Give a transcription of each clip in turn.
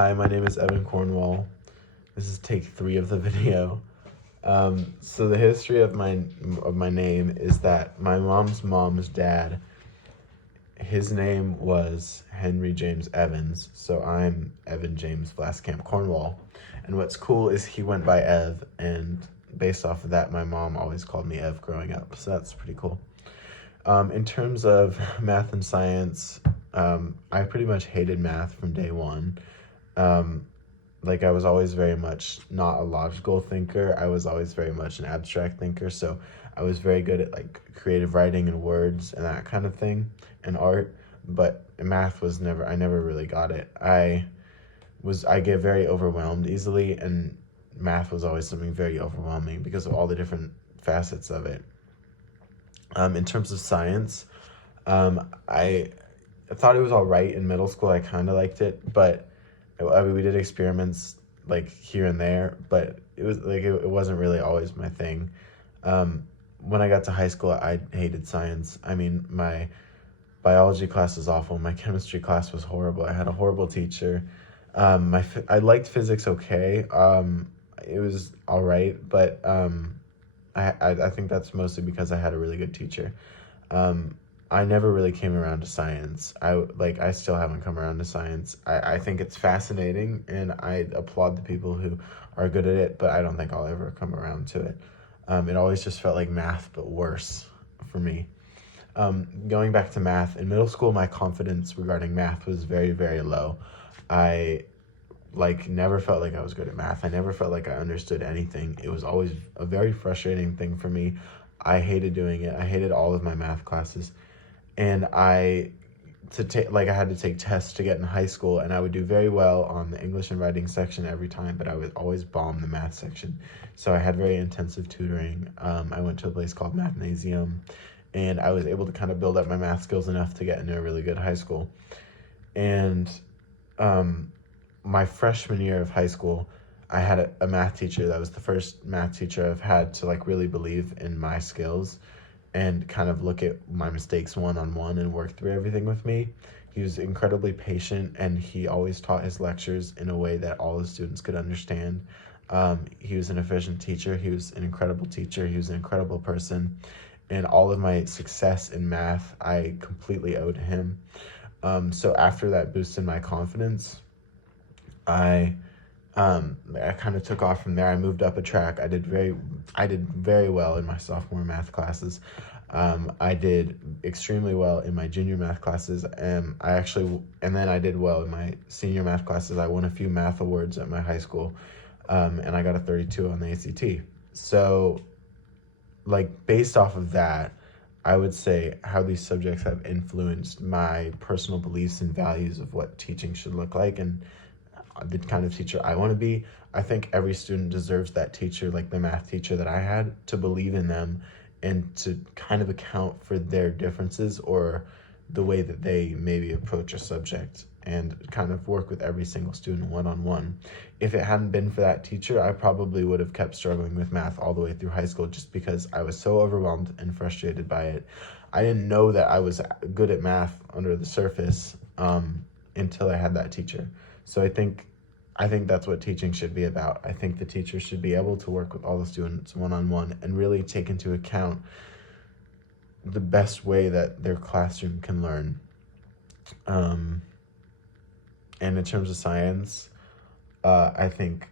Hi, my name is Evan Cornwall. This is take 3 of the video. So the history of my name is that my mom's dad, his name was Henry James Evans, so I'm Evan James Vlaskamp Cornwall. And what's cool is he went by Ev, and based off of that, my mom always called me Ev growing up, so that's pretty cool. In terms of math and science, I pretty much hated math from day one. Like I was always very much not a logical thinker. I was always very much an abstract thinker. So I was very good at like creative writing and words and that kind of thing and art. But math was I never really got it. I get very overwhelmed easily, and math was always something very overwhelming because of all the different facets of it. In terms of science, I thought it was all right in middle school. I kind of liked it, but I mean, we did experiments like here and there, but it was like it wasn't really always my thing. When I got to high school, I hated science. I mean, my biology class was awful. My chemistry class was horrible. I had a horrible teacher. I liked physics okay. It was all right, but I think that's mostly because I had a really good teacher. I never really came around to science. I still haven't come around to science. I think it's fascinating, and I applaud the people who are good at it, but I don't think I'll ever come around to it. It always just felt like math, but worse for me. Going back to math, in middle school, my confidence regarding math was very, very low. I never felt like I was good at math. I never felt like I understood anything. It was always a very frustrating thing for me. I hated doing it. I hated all of my math classes. And I had to take tests to get in high school, and I would do very well on the English and writing section every time, but I would always bomb the math section. So I had very intensive tutoring. I went to a place called Mathnasium, and I was able to kind of build up my math skills enough to get into a really good high school. And my freshman year of high school, I had a math teacher that was the first math teacher I've had to like really believe in my skills and kind of look at my mistakes one-on-one and work through everything with me. He was incredibly patient, and he always taught his lectures in a way that all the students could understand. He was an efficient teacher. He was an incredible teacher. He was an incredible person. And all of my success in math, I completely owe to him. So after that boosted my confidence, I kind of took off from there. I moved up a track. I did very well in my sophomore math classes. I did extremely well in my junior math classes. And then I did well in my senior math classes. I won a few math awards at my high school, and I got a 32 on the ACT. So, like, based off of that, I would say how these subjects have influenced my personal beliefs and values of what teaching should look like and the kind of teacher I want to be. I think every student deserves that teacher, like the math teacher that I had, to believe in them and to kind of account for their differences or the way that they maybe approach a subject, and kind of work with every single student one-on-one. If it hadn't been for that teacher, I probably would have kept struggling with math all the way through high school, just because I was so overwhelmed and frustrated by it. I didn't know that I was good at math under the surface until I had that teacher. So I think that's what teaching should be about. I think the teacher should be able to work with all the students one-on-one and really take into account the best way that their classroom can learn. And in terms of science, I think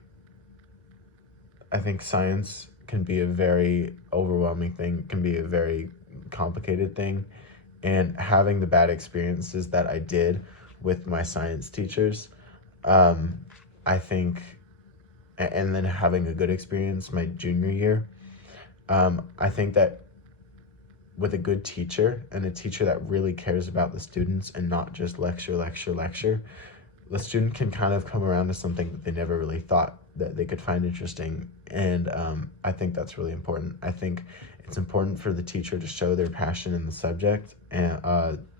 science can be a very overwhelming thing, can be a very complicated thing. And having the bad experiences that I did with my science teachers, I think, and then having a good experience my junior year, I think that with a good teacher and a teacher that really cares about the students and not just lecture, the student can kind of come around to something that they never really thought that they could find interesting. And I think that's really important. I think it's important for the teacher to show their passion in the subject, and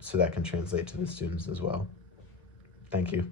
so that can translate to the students as well. Thank you.